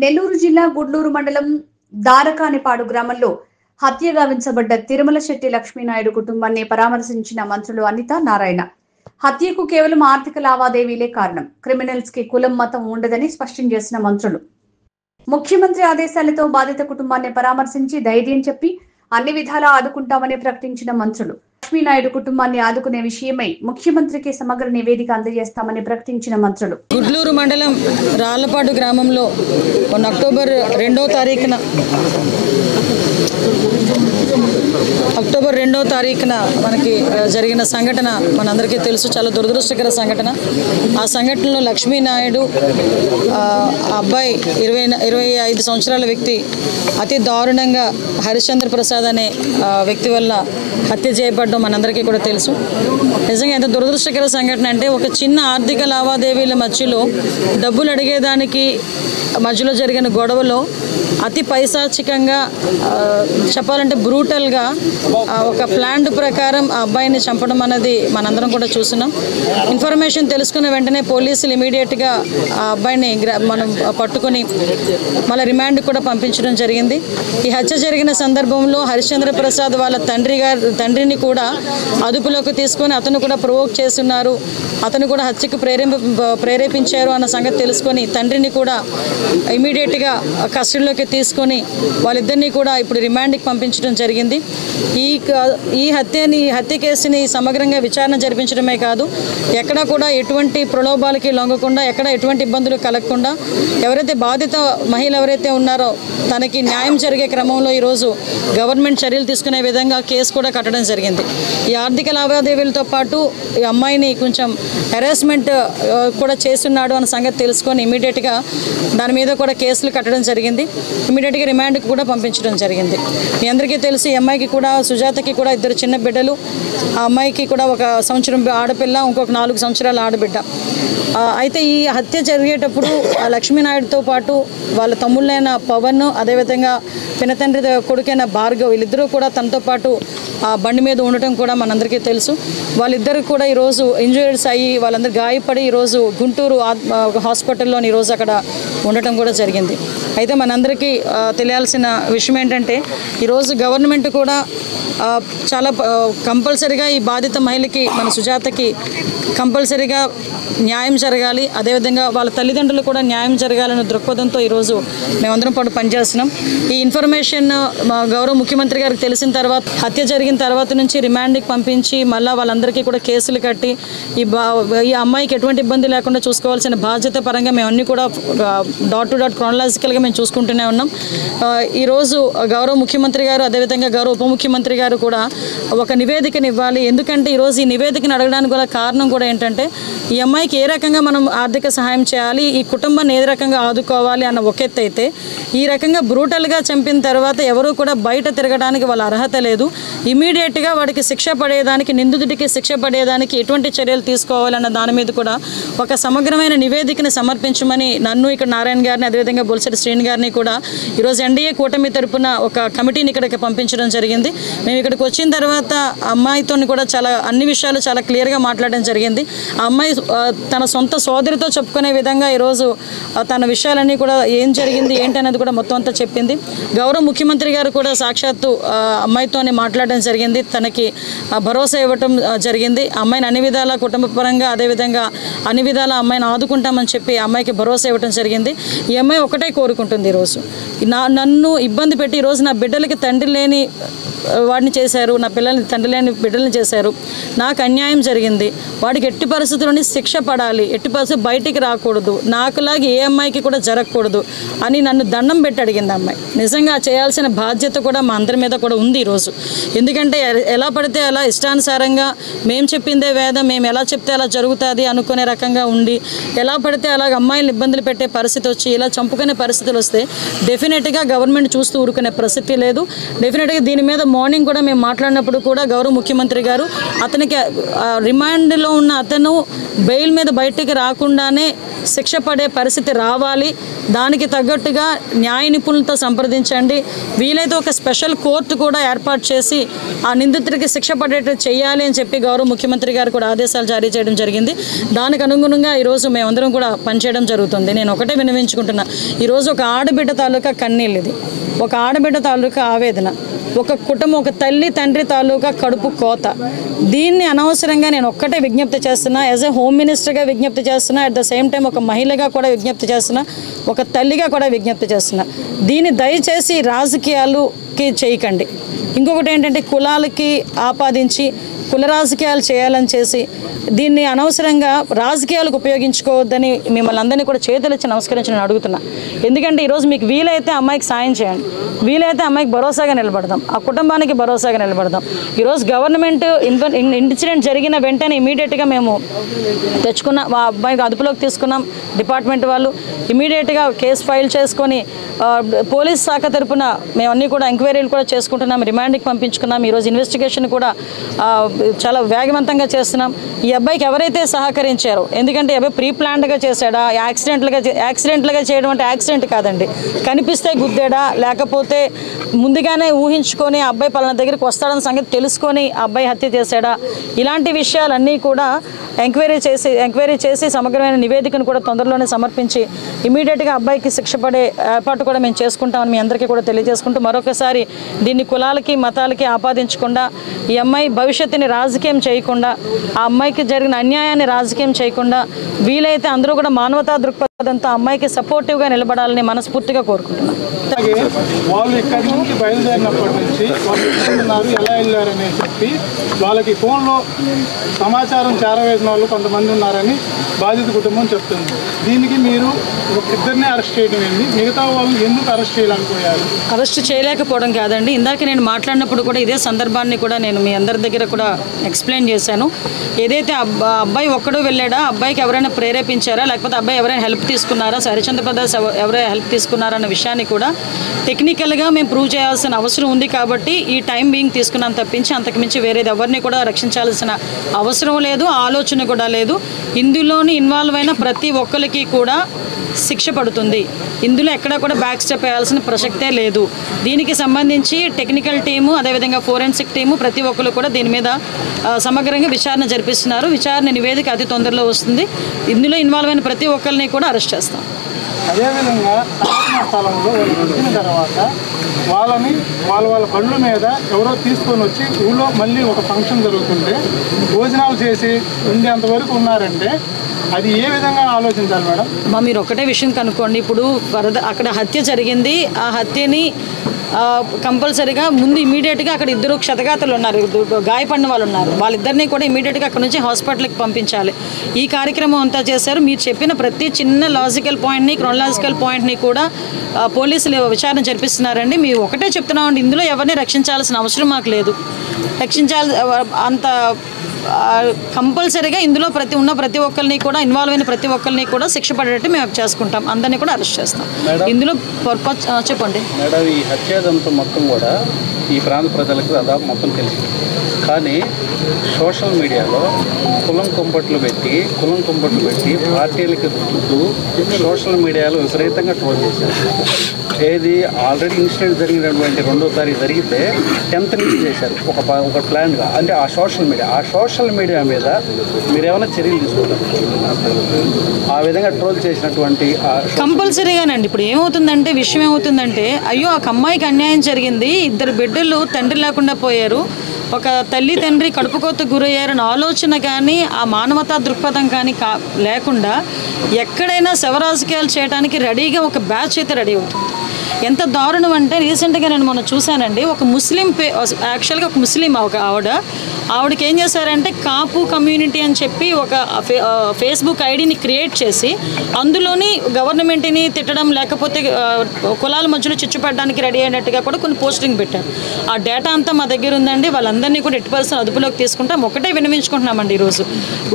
నెల్లూరు జిల్లా గుడ్లూరు మండలం దారకానిపాడు గ్రామంలో హత్య గావించబడ్డ తిరుమల శెట్టి లక్ష్మీనాయుడు కుటుంబాన్ని పరామర్శించిన మంత్రులు అనిత నారాయణ. హత్యకు కేవలం ఆర్థిక లావాదేవీలే కారణం, క్రిమినల్స్ కి కులం మతం ఉండదని స్పష్టం చేసిన మంత్రులు ముఖ్యమంత్రి ఆదేశాలతో బాధిత కుటుంబాన్ని పరామర్శించి ధైర్యం చెప్పి అన్ని విధాలా ఆదుకుంటామని ప్రకటించిన మంత్రులు లక్ష్మీనాయుడు కుటుంబాన్ని ఆదుకునే విషయమై ముఖ్యమంత్రికి సమగ్ర నివేదిక అందజేస్తామని ప్రకటించిన మంత్రులు గుడ్లూరు మండలం రాళ్లపాడు గ్రామంలో అక్టోబర్ 2వ తారీఖున మనకి జరిగిన సంఘటన మనందరికీ తెలుసు. చాలా దురదృష్టకర సంఘటన. ఆ సంఘటనలో లక్ష్మీనాయుడు అబ్బాయి 25 సంవత్సరాల వ్యక్తి అతి దారుణంగా హరిశ్చంద్ర ప్రసాద్ అనే వ్యక్తి వల్ల హత్య చేయబడడం మనందరికీ కూడా తెలుసు. నిజంగా ఎంత దురదృష్టకర సంఘటన అంటే, ఒక చిన్న ఆర్థిక లావాదేవీల మధ్యలో డబ్బులు అడిగేదానికి మధ్యలో జరిగిన గొడవలో అతి పైశాచికంగా, చెప్పాలంటే బ్రూటల్గా, ఒక ప్లాన్ ప్రకారం ఆ అబ్బాయిని చంపడం అన్నది మనందరం కూడా చూస్తున్నాం. ఇన్ఫర్మేషన్ తెలుసుకున్న వెంటనే పోలీసులు ఇమీడియట్గా ఆ అబ్బాయిని మనం పట్టుకొని మళ్ళీ రిమాండ్ కూడా పంపించడం జరిగింది. ఈ హత్య జరిగిన సందర్భంలో హరిశ్చంద్ర ప్రసాద్ వాళ్ళ తండ్రిని కూడా అదుపులోకి తీసుకొని అతను కూడా ప్రొవోక్ చేస్తున్నారు, అతను కూడా హత్యకు ప్రేరేపించారు అన్న సంగతి తెలుసుకొని తండ్రిని కూడా ఇమీడియట్గా కస్టడీలోకి తీసుకొని వాళ్ళిద్దరినీ కూడా ఇప్పుడు రిమాండ్కి పంపించడం జరిగింది. ఈ హత్య కేసుని సమగ్రంగా విచారణ జరిపించడమే కాదు, ఎక్కడా కూడా ఎటువంటి ప్రలోభాలకి లొంగకుండా, ఎక్కడ ఎటువంటి ఇబ్బందులు కలగకుండా, ఎవరైతే బాధిత మహిళ ఎవరైతే ఉన్నారో తనకి న్యాయం జరిగే క్రమంలో ఈరోజు గవర్నమెంట్ చర్యలు తీసుకునే విధంగా కేసు కూడా కట్టడం జరిగింది. ఈ ఆర్థిక లావాదేవీలతో పాటు ఈ అమ్మాయిని కొంచెం హెరాస్మెంట్ కూడా చేస్తున్నాడు అన్న సంగతి తెలుసుకొని ఇమీడియట్గా దాని మీద కూడా కేసులు కట్టడం జరిగింది. ఇమీడియట్గా రిమాండ్కి కూడా పంపించడం జరిగింది. మీ అందరికీ తెలుసు, ఈ అమ్మాయికి కూడా, సుజాతకి కూడా 2 చిన్న బిడ్డలు. ఆ అమ్మాయికి కూడా 1 సంవత్సరం ఆడపిల్ల, ఇంకొక 4 సంవత్సరాల ఆడబిడ్డ. అయితే ఈ హత్య జరిగేటప్పుడు లక్ష్మీనాయుడుతో పాటు వాళ్ళ తమ్ముళ్ళైన పవన్, అదేవిధంగా పినతండ్రి కొడుకైన భార్గవ్, వీళ్ళిద్దరూ కూడా తనతో పాటు ఆ బండి మీద ఉండటం కూడా మనందరికీ తెలుసు. వాళ్ళిద్దరు కూడా ఈరోజు ఇంజూరీస్ అయ్యి వాళ్ళందరూ గాయపడి ఈరోజు గుంటూరు హాస్పిటల్లోని ఈరోజు అక్కడ ఉండటం కూడా జరిగింది. అయితే మనందరికీ తెలియాల్సిన విషయం ఏంటంటే, ఈరోజు గవర్నమెంట్ కూడా చాలా కంపల్సరీగా ఈ బాధిత మహిళకి, మన సుజాతకి కంపల్సరీగా న్యాయం జరగాలి, అదేవిధంగా వాళ్ళ తల్లిదండ్రులు కూడా న్యాయం జరగాలనే దృక్పథంతో ఈరోజు మేమందరం పాటు పనిచేస్తున్నాం. ఈ ఇన్ఫర్మేషన్ మా గౌరవ ముఖ్యమంత్రి గారికి తెలిసిన తర్వాత, హత్య జరిగిన తర్వాత నుంచి రిమాండ్కి పంపించి మళ్ళీ వాళ్ళందరికీ కూడా కేసులు కట్టి ఈ అమ్మాయికి ఎటువంటి ఇబ్బంది లేకుండా చూసుకోవాల్సిన బాధ్యత పరంగా మేము అన్నీ కూడా డాట్ టు డాట్ క్రానలాజికల్గా మేము చూసుకుంటూనే ఉన్నాం. ఈరోజు గౌరవ ముఖ్యమంత్రి గారు, అదేవిధంగా గౌరవ ఉప ముఖ్యమంత్రి గారు కూడా ఒక నివేదికను ఇవ్వాలి. ఎందుకంటే ఈరోజు ఈ నివేదికను అడగడానికి కూడా కారణం కూడా ఏంటంటే, ఈ అమ్మాయికి ఏ రకంగా మనం ఆర్థిక సహాయం చేయాలి, ఈ కుటుంబాన్ని ఏ రకంగా ఆదుకోవాలి అన్న ఒక ఎత్తు అయితే, ఈ రకంగా బ్రూటల్గా చంపిన తర్వాత ఎవరు కూడా బయట తిరగడానికి వాళ్ళ అర్హత లేదు. ఇమీడియట్గా వాడికి శిక్ష పడేదానికి, నిందితుడికి శిక్ష పడేదానికి ఎటువంటి చర్యలు తీసుకోవాలన్న దాని మీద కూడా ఒక సమగ్రమైన నివేదికను సమర్పించమని నన్ను, ఇక్కడ నారాయణ గారిని, అదేవిధంగా బొలిశెట్టి శ్రీని గారిని కూడా ఈరోజు ఎన్డీఏ కూటమి తరపున ఒక కమిటీని ఇక్కడికి పంపించడం జరిగింది. మేము ఇక్కడికి వచ్చిన తర్వాత అమ్మాయితో కూడా అన్ని విషయాలు చాలా క్లియర్గా మాట్లాడడం జరిగింది. ఆ అమ్మాయి తన సొంత సోదరితో చెప్పుకునే విధంగా ఈరోజు తన విషయాలన్నీ కూడా ఏం జరిగింది ఏంటనేది కూడా మొత్తం అంతా చెప్పింది. గౌరవ ముఖ్యమంత్రి గారు కూడా సాక్షాత్తు అమ్మాయితోనే మాట్లాడడం జరిగింది, తనకి భరోసా ఇవ్వటం జరిగింది. అమ్మాయిని అన్ని విధాల కుటుంబ పరంగా, అదేవిధంగా అన్ని విధాల అమ్మాయిని ఆదుకుంటామని చెప్పి అమ్మాయికి భరోసా ఇవ్వటం జరిగింది. ఈ అమ్మాయి ఒకటే కోరుకుంటుంది, ఈరోజు నన్ను ఇబ్బంది పెట్టి ఈరోజు నా బిడ్డలకి తండ్రి లేని వాడిని చేశారు, నా పిల్లల్ని తండ్రి లేని బిడ్డల్ని చేశారు, నాకు అన్యాయం జరిగింది, వాడికి ఎట్టి పరిస్థితుల్లోని శిక్ష పడాలి, ఎట్టి పరిస్థితులు బయటికి రాకూడదు, నాకులాగా ఏ అమ్మాయికి కూడా జరగకూడదు అని నన్ను దండం పెట్టి అడిగింది అమ్మాయి. నిజంగా చేయాల్సిన బాధ్యత కూడా మా అందరి మీద కూడా ఉంది ఈరోజు. ఎందుకంటే ఎలా పడితే అలా ఇష్టానుసారంగా మేము చెప్పిందే వేదం, మేము ఎలా చెప్తే అలా జరుగుతుంది అనుకునే రకంగా ఉండి, ఎలా పడితే అలాగ అమ్మాయిలు ఇబ్బందులు పెట్టే పరిస్థితి వచ్చి ఇలా చంపుకునే పరిస్థితులు వస్తే డెఫినెట్గా గవర్నమెంట్ చూస్తూ ఊరుకునే పరిస్థితి లేదు. డెఫినెట్గా దీని మీద మార్నింగ్ కూడా మేము మాట్లాడినప్పుడు కూడా గౌరవ ముఖ్యమంత్రి గారు అతనికి రిమాండ్లో ఉన్న అతను బెయిల్ మీద బయటికి రాకుండానే శిక్ష పడే పరిస్థితి రావాలి. దానికి తగ్గట్టుగా న్యాయ నిపుణులతో సంప్రదించండి. వీలైతే ఒక స్పెషల్ కోర్టు కూడా ఏర్పాటు చేసి ఆ నిందితుడికి శిక్ష పడేట్టు చేయాలి అని చెప్పి గౌరవ ముఖ్యమంత్రి గారు కూడా ఆదేశాలు జారీ చేయడం జరిగింది. దానికి అనుగుణంగా ఈరోజు మేమందరం కూడా పనిచేయడం జరుగుతుంది. నేను ఒకటే విన్నవించుకుంటున్నా, ఈరోజు ఒక ఆడబిడ్డ తాలూకా కన్నీళ్ళు, ఇది ఒక ఆడబిడ్డ తాలూకా ఆవేదన, ఒక కుటుంబం, ఒక తల్లి తండ్రి తాలూకా కడుపు కోత. దీన్ని అనవసరంగా నేను ఒక్కటే విజ్ఞప్తి చేస్తున్నా, యాజ్ ఏ హోమ్ మినిస్టర్గా విజ్ఞప్తి చేస్తున్నా, అట్ ద సేమ్ టైం ఒక మహిళగా కూడా విజ్ఞప్తి చేస్తున్నా, ఒక తల్లిగా కూడా విజ్ఞప్తి చేస్తున్నా. దీన్ని దయచేసి రాజకీయాలకి చేయకండి. ఇంకొకటి ఏంటంటే కులాలకి ఆపాదించి కుల రాజకీయాలు చేయాలని చేసి దీన్ని అనవసరంగా రాజకీయాలకు ఉపయోగించుకోవద్దని మిమ్మల్ని అందరినీ కూడా చేతులెత్తి నమస్కరించి నేను అడుగుతున్నా. ఎందుకంటే ఈరోజు మీకు వీలైతే అమ్మాయికి సాయం చేయండి, వీలైతే అమ్మాయికి భరోసాగా నిలబడదాం, ఆ కుటుంబానికి భరోసాగా నిలబడదాం. ఈరోజు గవర్నమెంట్ ఇన్సిడెంట్ జరిగిన వెంటనే ఇమీడియట్గా మేము తెచ్చుకున్నాం, మా అబ్బాయికి అదుపులోకి తీసుకున్నాం. డిపార్ట్మెంట్ వాళ్ళు ఇమీడియట్గా కేసు ఫైల్ చేసుకొని పోలీస్ శాఖ తరపున మేము అన్నీ కూడా ఎంక్వైరీలు కూడా చేసుకుంటున్నాం, రిమాండ్కి పంపించుకున్నాం. ఈరోజు ఇన్వెస్టిగేషన్ కూడా చాలా వేగవంతంగా చేస్తున్నాం. ఈ అబ్బాయికి ఎవరైతే సహకరించారో, ఎందుకంటే అబ్బాయి ప్రీ ప్లాన్డ్గా చేశాడా, యాక్సిడెంట్లుగా చేయడం అంటే యాక్సిడెంట్ కాదండి, కనిపిస్తే గుద్దాడా, లేకపోతే ముందుగానే ఊహించుకొని ఆ అబ్బాయి పలానా దగ్గరికి వస్తాడన్న సంగతి తెలుసుకొని ఆ అబ్బాయి హత్య చేశాడా, ఇలాంటి విషయాలన్నీ కూడా ఎంక్వైరీ చేసి సమగ్రమైన నివేదికను కూడా తొందరలోనే సమర్పించి ఇమీడియట్గా అబ్బాయికి శిక్ష పడే ఏర్పాటు కూడా మేము చేసుకుంటామని మీ అందరికీ కూడా తెలియజేసుకుంటూ మరొకసారి దీన్ని కులాలకి మతాలకి ఆపాదించకుండా, ఈ అమ్మాయి భవిష్యత్తుని రాజకీయం చేయకుండా, ఆ అమ్మాయికి జరిగిన అన్యాయాన్ని రాజకీయం చేయకుండా వీలైతే అందరూ కూడా మానవతా దృక్పథంతో అమ్మాయికి సపోర్టివ్గా నిలబడాలని మనస్ఫూర్తిగా కోరుకుంటున్నాం. అలాగే వాళ్ళు ఇక్కడి నుంచి బయలుదేరినప్పటి నుంచి వాళ్ళు ఎక్కడున్నారు, ఎలా వెళ్ళారని చెప్పి వాళ్ళకి ఫోన్లో సమాచారం చేరవేసిన వాళ్ళు కొంతమంది ఉన్నారని బాధిత కుటుంబం చెప్తుంది. దీనికి మీరు ఇద్దరిని అరెస్ట్ చేయడం ఏంటి, మిగతా వాళ్ళని ఎందుకు అరెస్ట్ చేయలేకపోయారు? అరెస్ట్ చేయలేకపోవడం కాదండి, ఇందాక నేను మాట్లాడినప్పుడు కూడా ఇదే సందర్భాన్ని కూడా నేను మీ అందరి దగ్గర కూడా ఎక్స్ప్లెయిన్ చేశాను. ఏదైతే అబ్బాయి ఒక్కడు వెళ్ళాడా, అబ్బాయికి ఎవరైనా ప్రేరేపించారా, లేకపోతే అబ్బాయి ఎవరైనా హెల్ప్ తీసుకున్నారా, హరిచంద్ర ప్రసాద్ ఎవరైనా హెల్ప్ తీసుకున్నారా అన్న విషయాన్ని కూడా టెక్నికల్గా మేము ప్రూవ్ చేయాల్సిన అవసరం ఉంది. కాబట్టి ఈ టైం బీయింగ్ తీసుకున్నాం తప్పించి అంతకుమించి వేరేది ఎవరిని కూడా రక్షించాల్సిన అవసరం లేదు, ఆలోచన కూడా లేదు. ఇందులోని ఇన్వాల్వ్ అయిన ప్రతి ఒక్కరికి కూడా శిక్ష పడుతుంది. ఇందులో ఎక్కడ కూడా బ్యాక్ స్టెప్ వేయాల్సిన ప్రసక్తే లేదు. దీనికి సంబంధించి టెక్నికల్ టీము, అదేవిధంగా ఫోరెన్సిక్ టీము ప్రతి ఒక్కరు కూడా దీని మీద సమగ్రంగా విచారణ జరిపిస్తున్నారు. విచారణ నివేదిక అతి తొందరలో వస్తుంది. ఇందులో ఇన్వాల్వ్ అయిన ప్రతి ఒక్కరిని కూడా అరెస్ట్ చేస్తాం. అదేవిధంగా సంఘటన స్థలంలో వాళ్ళు వచ్చిన తర్వాత వాళ్ళని వాళ్ళ బండ్ల మీద ఎవరో తీసుకొని వచ్చి ఊళ్ళో మళ్ళీ ఒక ఫంక్షన్ జరుగుతుంటే భోజనాలు చేసి ఉండేంతవరకు ఉన్నారంటే అది ఏ విధంగా ఆలోచించాలి మేడం? మీరు ఒకటే విషయం కనుక్కోండి. ఇప్పుడు అక్కడ హత్య జరిగింది, ఆ హత్యని కంపల్సరీగా ముందు ఇమీడియట్గా అక్కడ ఇద్దరు క్షతగాతలు ఉన్నారు, గాయపడిన వాళ్ళు ఉన్నారు, వాళ్ళిద్దరినీ కూడా ఇమీడియట్గా అక్కడ నుంచి హాస్పిటల్కి పంపించాలి. ఈ కార్యక్రమం అంతా చేశారు. మీరు చెప్పిన ప్రతి చిన్న లాజికల్ పాయింట్ని, క్రోనలాజికల్ పాయింట్ని కూడా పోలీసులు విచారణ జరిపిస్తున్నారండి. మేము ఒకటే చెప్తున్నామండి, ఇందులో ఎవరిని రక్షించాల్సిన అవసరం మాకు లేదు. అంత కంపల్సరీగా ఇందులో ప్రతి ఒక్కరిని కూడా ఇన్వాల్వ్ అయిన ప్రతి ఒక్కరిని కూడా శిక్ష పడేటట్టు మేము చేసుకుంటాం, అందరినీ కూడా అరెస్ట్ చేస్తాం. ఇందులో పర్పస్ చెప్పండి మేడం. ఈ హత్యాదంతం మొత్తం కూడా ఈ ప్రాంత ప్రజలకు దాదాపు మొత్తం తెలుసు. కానీ సోషల్ మీడియాలో కులం కుంపట్లు పెట్టి పార్టీలకి చుట్టూ సోషల్ మీడియాలో విపరీతంగా ట్రోల్ చేశారు. ఏది ఆల్రెడీ ఇన్సిడెంట్ జరిగినటువంటి 2వ తారీఖు జరిగితే 10th నుంచి చేశారు ఒక ప్లాన్గా. అంటే ఆ సోషల్ మీడియా మీద మీరు ఏమైనా చర్యలు తీసుకుంటారు? ఆ విధంగా ట్రోల్ చేసినటువంటి కంపల్సరీగానండి. ఇప్పుడు ఏమవుతుందంటే విషయం ఏమవుతుందంటే, అయ్యో ఆ అమ్మాయికి అన్యాయం జరిగింది, 2 బిడ్డలు తండ్రి లేకుండా పోయారు, ఒక తల్లి తండ్రి కడుపుకోతకు గురయ్యారని ఆలోచన కానీ ఆ మానవతా దృక్పథం కానీ లేకుండా ఎక్కడైనా శవరాజకీయాలు చేయడానికి రెడీగా ఒక బ్యాచ్ అయితే రెడీ అవుతుంది. ఎంత దారుణం అంటే రీసెంట్గా నేను మొన్న చూశానండి, ఒక ముస్లిం యాక్చువల్గా ఒక ముస్లిం ఆవిడకి ఏం చేశారంటే కాపు కమ్యూనిటీ అని చెప్పి ఒక ఫేస్బుక్ ఐడిని క్రియేట్ చేసి అందులోని గవర్నమెంట్ని తిట్టడం, లేకపోతే కులాల మధ్యలో చిచ్చుపడడానికి రెడీ అయినట్టుగా కూడా కొన్ని పోస్టింగ్ పెట్టారు. ఆ డేటా అంతా మా దగ్గర ఉందండి. వాళ్ళందరినీ కూడా 8% అదుపులోకి తీసుకుంటాం. ఒకటే విన్నవించుకుంటున్నామండి ఈరోజు.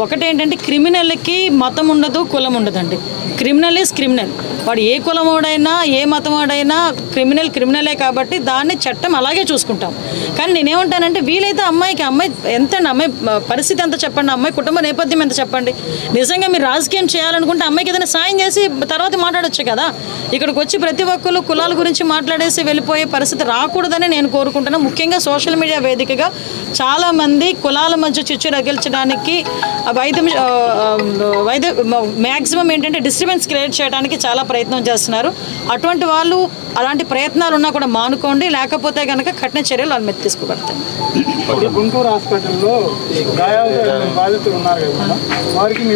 ఒకటేంటంటే క్రిమినల్కి మతం ఉండదు, కులం ఉండదండి. Criminal is criminal. వాడు ఏ కులం వాడైనా ఏ మతం వాడైనా క్రిమినలే కాబట్టి దాన్ని చట్టం అలాగే చూసుకుంటాం. కానీ నేనేమంటానంటే వీలైతే అమ్మాయి ఎంత అమ్మాయి పరిస్థితి ఎంత చెప్పండి, అమ్మాయి కుటుంబ నేపథ్యం ఎంత చెప్పండి. నిజంగా మీరు రాజకీయం చేయాలనుకుంటే అమ్మాయికి ఏదైనా సాయం చేసి తర్వాత మాట్లాడొచ్చు కదా. ఇక్కడికి వచ్చి ప్రతి ఒక్కరు కులాల గురించి మాట్లాడేసి వెళ్ళిపోయే పరిస్థితి రాకూడదని నేను కోరుకుంటున్నాను. ముఖ్యంగా సోషల్ మీడియా వేదికగా చాలామంది కులాల మధ్య చిచ్చు రగిల్చడానికి మ్యాక్సిమం ఏంటంటే డిస్టర్బెన్స్ క్రియేట్ చేయడానికి చాలా ప్రయత్నం చేస్తున్నారు. అటువంటి వాళ్ళు అలాంటి ప్రయత్నాలు ఉన్నా కూడా మానుకోండి, లేకపోతే కనుక కఠిన చర్యలు వాళ్ళ మీద తీసుకోబడతాయి. గుంటూరు హాస్పిటల్లో గాయాలతో బాధితులు ఉన్నారు కదా, వారికి మీ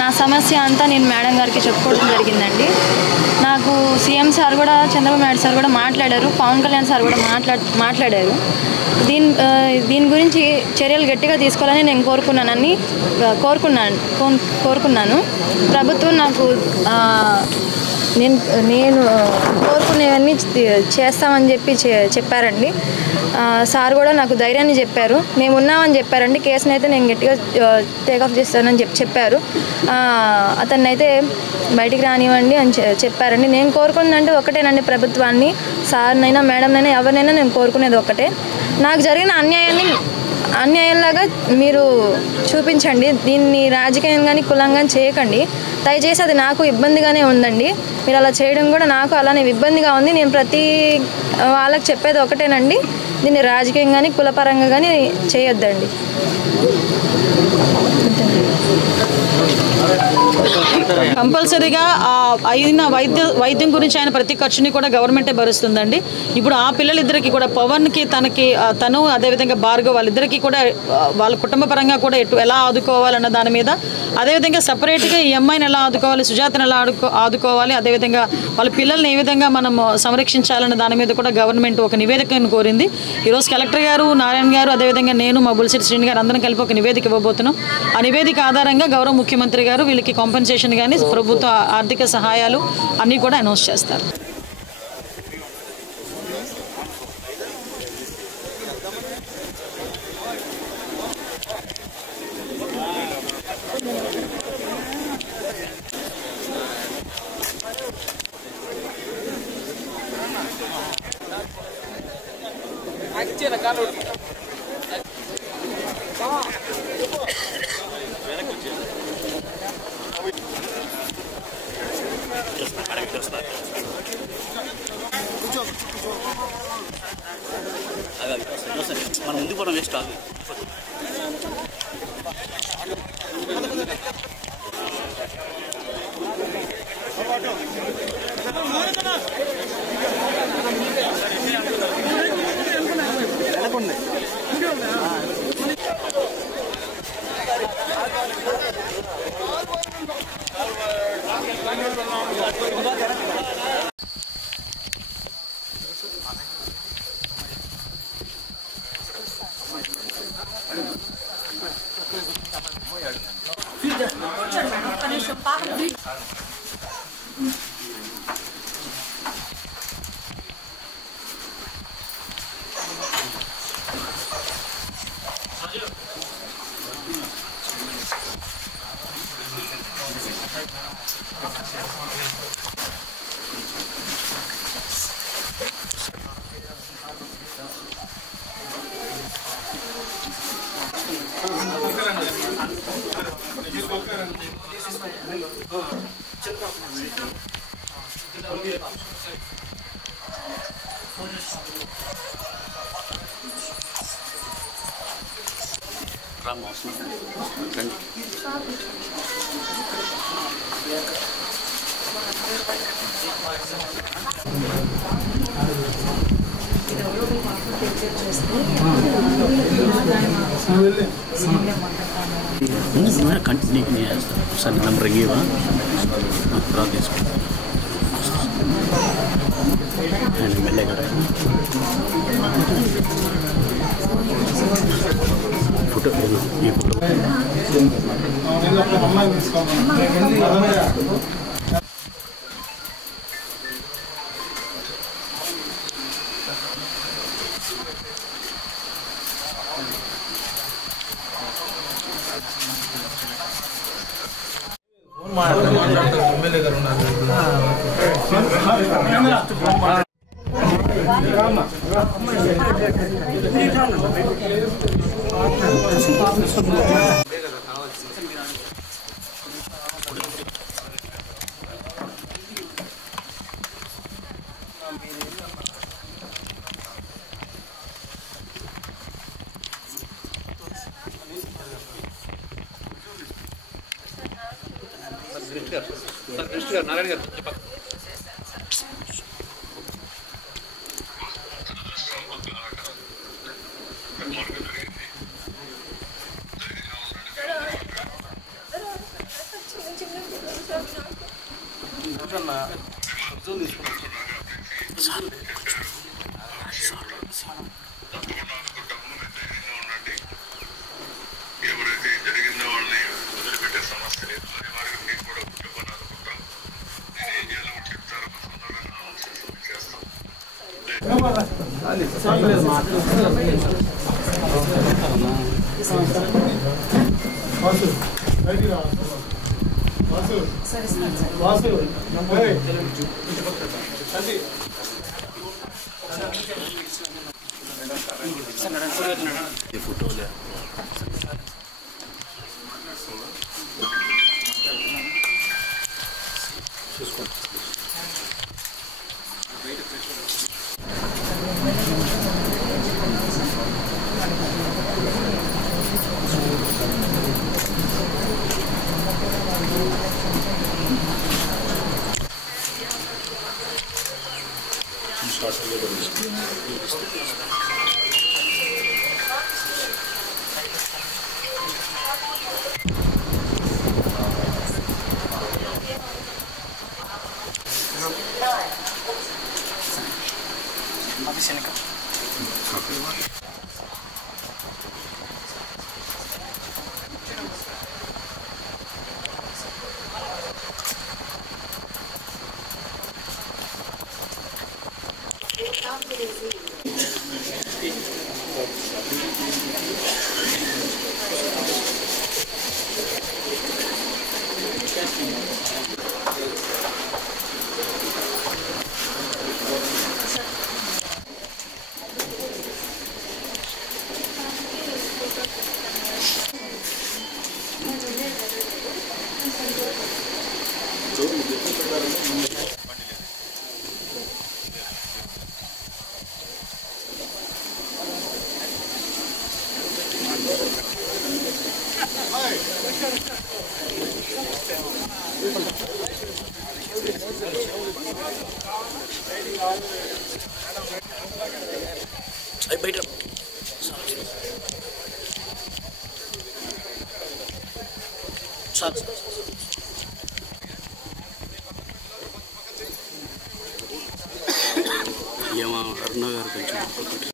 నా సమస్య అంతా నేను మేడం గారికి చెప్పుకోవడం జరిగిందండి. నాకు సీఎం సార్ కూడా, చంద్రబాబు నాయుడు సార్ కూడా మాట్లాడారు, పవన్ కళ్యాణ్ సార్ కూడా మాట్లాడారు. దీని గురించి చర్యలు గట్టిగా తీసుకోవాలని నేను కోరుకున్నాను. ప్రభుత్వం నాకు నేను కోరుకునేవన్నీ చేస్తామని చెప్పారండి. సార్ కూడా నాకు ధైర్యాన్ని చెప్పారు, మేము ఉన్నామని చెప్పారండి. కేసుని అయితే నేను గట్టిగా టేకప్ చేస్తానని చెప్పారు. అతన్ని అయితే బయటికి రానివ్వండి అని చెప్పారండి. నేను కోరుకున్నదంటే ఒకటేనండి, ప్రభుత్వాన్ని, సార్నైనా మేడంనైనా ఎవరినైనా నేను కోరుకునేది ఒకటే, నాకు జరిగిన అన్యాయంలాగా మీరు చూపించండి. దీన్ని రాజకీయం కానీ కులం కానీ చేయకండి దయచేసి. అది నాకు ఇబ్బందిగానే ఉందండి, మీరు అలా చేయడం కూడా నాకు అలానే ఇబ్బందిగా ఉంది. నేను ప్రతి వాళ్ళకి చెప్పేది ఒకటేనండి, దీన్ని రాజకీయం కానీ కులపరంగా కానీ చేయొద్దండి. కంపల్సరీగా అయిన వైద్యం గురించి ఆయన ప్రతి ఖర్చుని కూడా గవర్నమెంటే భరుస్తుందండి. ఇప్పుడు ఆ పిల్లలిద్దరికీ కూడా పవన్కి తను అదేవిధంగా భార్గవ్ వాళ్ళిద్దరికీ కూడా వాళ్ళ కుటుంబ పరంగా కూడా ఎలా ఆదుకోవాలన్న దాని మీద, అదేవిధంగా సపరేట్గా ఈ అమ్మాయిని ఎలా ఆదుకోవాలి, సుజాతను ఎలా ఆదుకోవాలి, అదేవిధంగా వాళ్ళ పిల్లల్ని ఏ విధంగా మనం సంరక్షించాలన్న దాని మీద కూడా గవర్నమెంట్ ఒక నివేదికను కోరింది. ఈరోజు కలెక్టర్ గారు, నారాయణ గారు, అదేవిధంగా నేను, మా బుల్సిటి శ్రీని గారు అందరం కలిపి ఒక నివేదిక ఇవ్వబోతున్నాం. ఆ నివేదిక ఆధారంగా గౌరవ ముఖ్యమంత్రి గారు వీళ్ళకి కాంపెన్సేషన్ కానీ ప్రభుత్వ ఆర్థిక సహాయాలు అన్నీ కూడా అనౌన్స్ చేస్తారు. మనం ముందుకు పోవడం వేస్ట్ ఆగి రామ్ అవసరం రండి. కంటిన్యూ చేస్తాను సార్, నెంబర్ ఇవ్వా తర్వాత తీసుకుంటాను. ఎమ్మెల్యే గారు ఫోటో ఈ ఫోటో అమ్మాయి తీసుకోవాలి. నారాయణ గారు ఎవరైతే జరిగిందో వాళ్ళని వదిలిపెట్టే సమస్య లేదు. వారికి కూడా కుటుంబాన్ని అనుకుంటాం. నేను ఏం చేయాలో చెప్తారు, సందర్భంగా చేస్తాం. ఫోటోలే బయట ఏమో అరుణ గారు కొంచెం